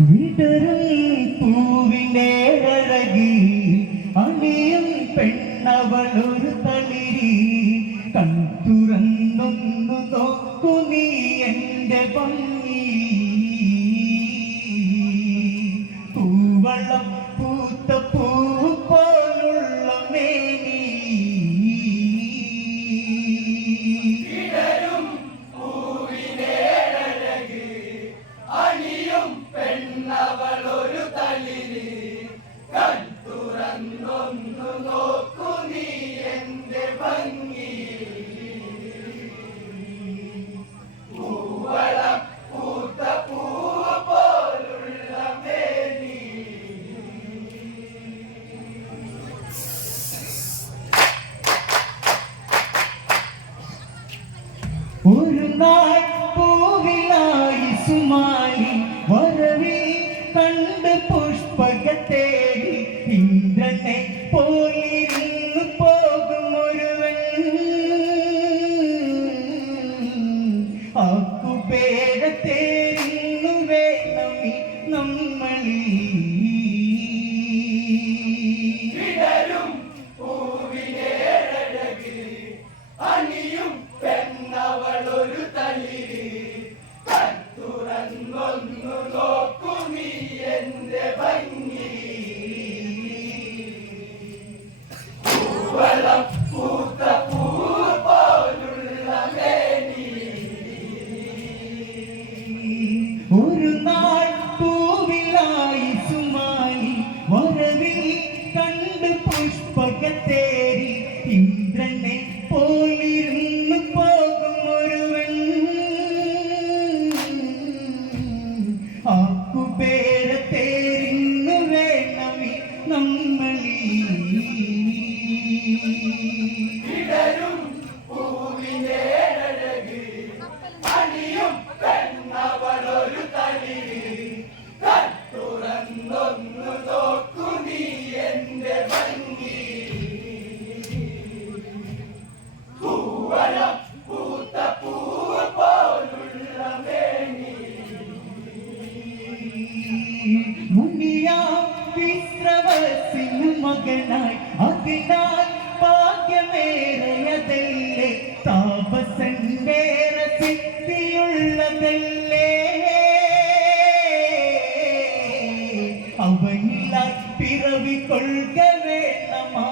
വിടരും പൂവിന്റെ അഴകി അണിയും പെണ്ണവളൊരു நேரத்தே മകനായി അതിനാൽ ഭാഗ്യമേറിയതല്ലേ? താപസന്റെ സിദ്ധിയുള്ളതല്ലേ? അവനിലായി പിറവി കൊള്ളുക വേണമാ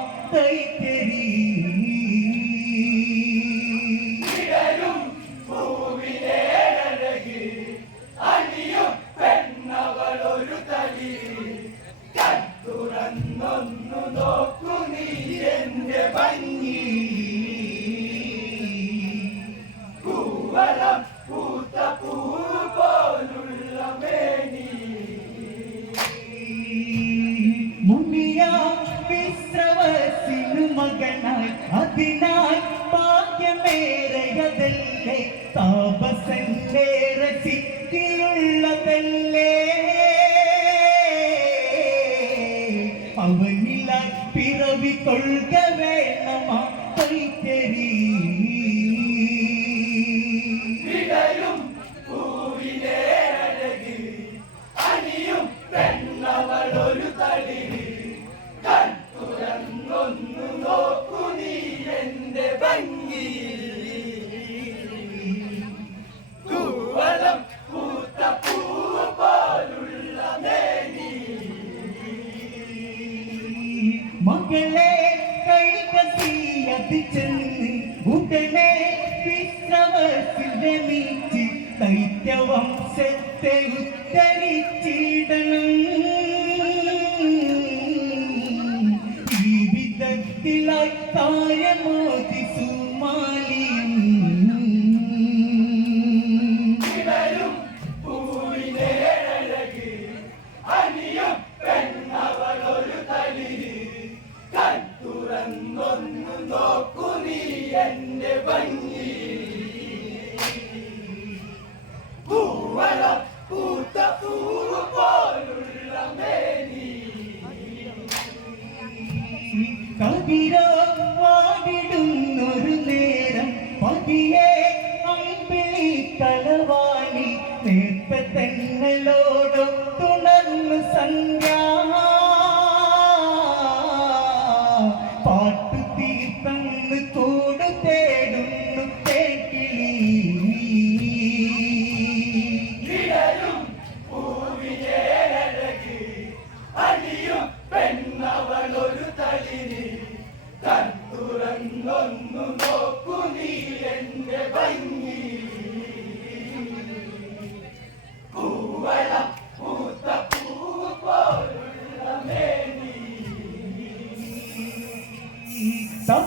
പെണ്ണവളൊരു മുനിയാ അവനിലായി പിറവി കൊള്ളുക മകളെ കൈകസിയത് ചെന്ന് ഉടനെ വിശ്രവസിന്റെ നീറ്റി ദൈത്യവംശത്തെ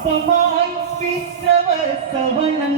சமாய் விஸ்ரவ சவணம்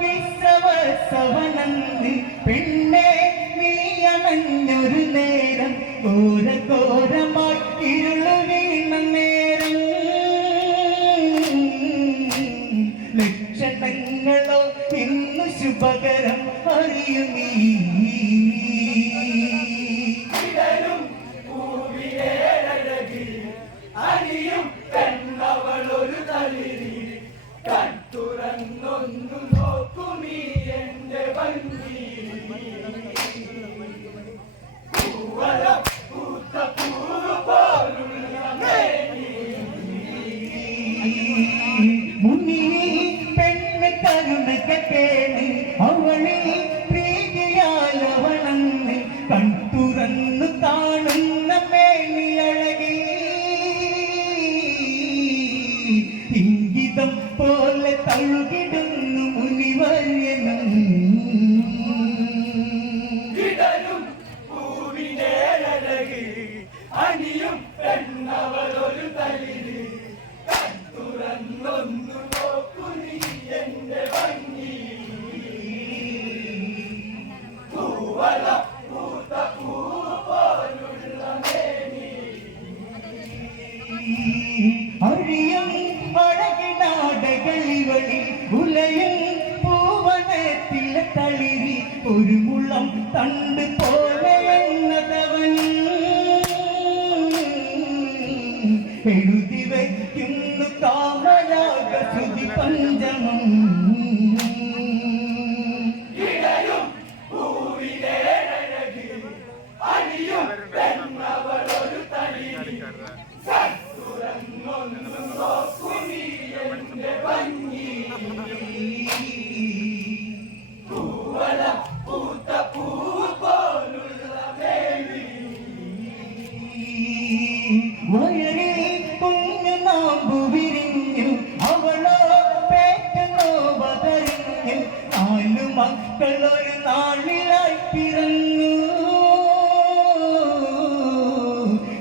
വിശ്രമ സവനന്ദി പെണ്ണെ നീ അണഞ്ഞ തേവടി ഉലയിൽ പൂവനത്തിലെ തളിരി ഒരു മുള്ളം തണ്ട് പോലെ മക്കളൊരു നാളിലായി പിറന്നു.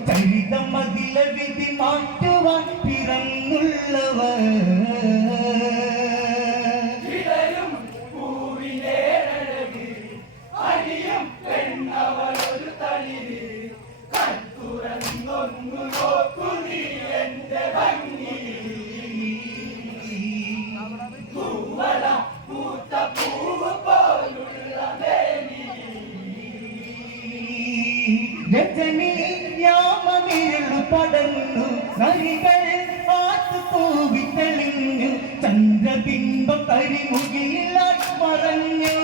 ചരിതം അതിലെ വിധി മാറ്റുവാൻ പിറന്നുള്ളവർ ബിംബ കരിമുകിലായി പറഞ്ഞു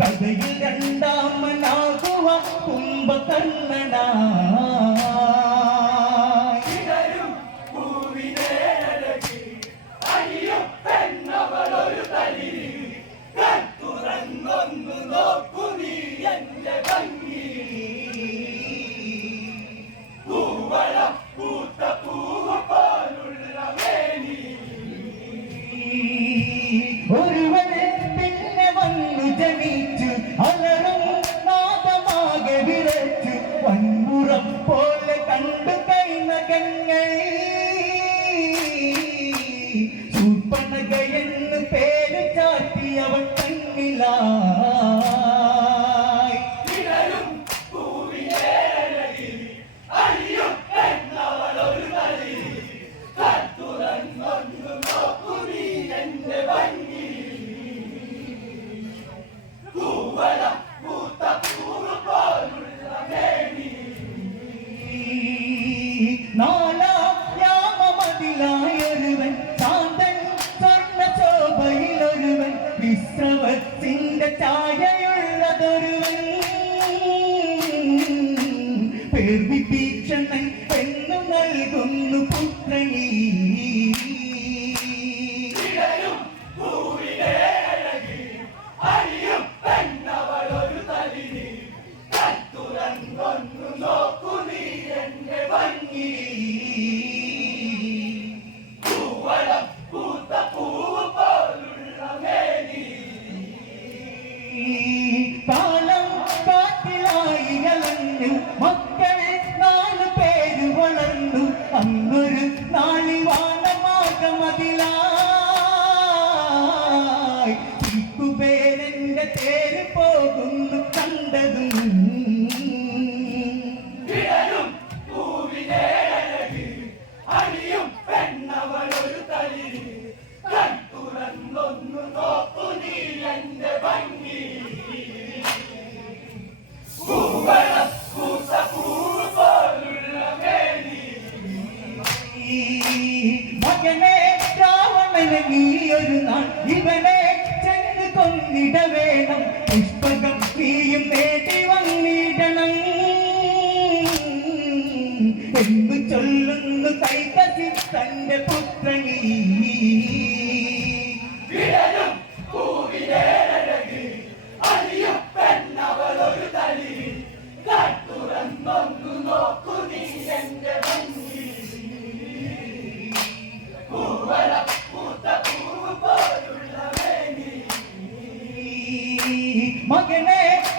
തകയിൽ രണ്ടാമനാകുവ കുംഭകർണനാ. നീയും നേടി വന്നിടണം. എന്ന് ചൊല്ലുന്നു കൈപതി തന്റെ പുത്രനീ.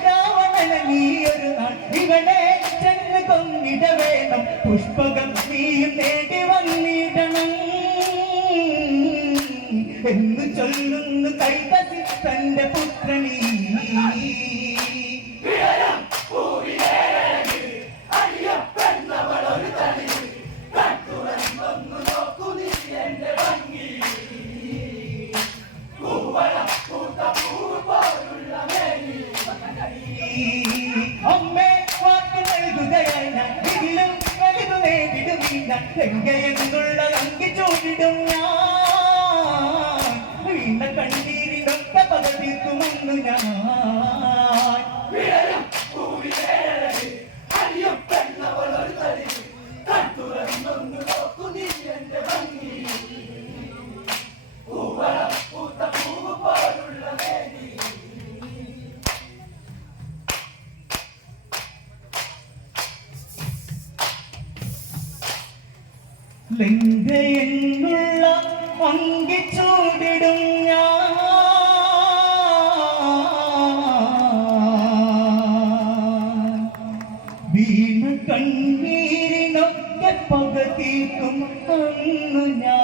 രാവണന നീ ഒരു നാൾ ഇവനെ ചെന്ന് കൊന്നിട പുഷ്പകം നീയും നേടി വന്നിടണം. എന്ന് ചൊല്ലുന്നു കൈതസി തന്റെ പുത്രനീ. couldn't. വെങ്കയെന്നുള്ള അങ്കിച്ചൂടിടും ഞാൻ. വീണ് കണ്ണീരിനൊക്കെ പകതീക്കും അന്ന് ഞാൻ.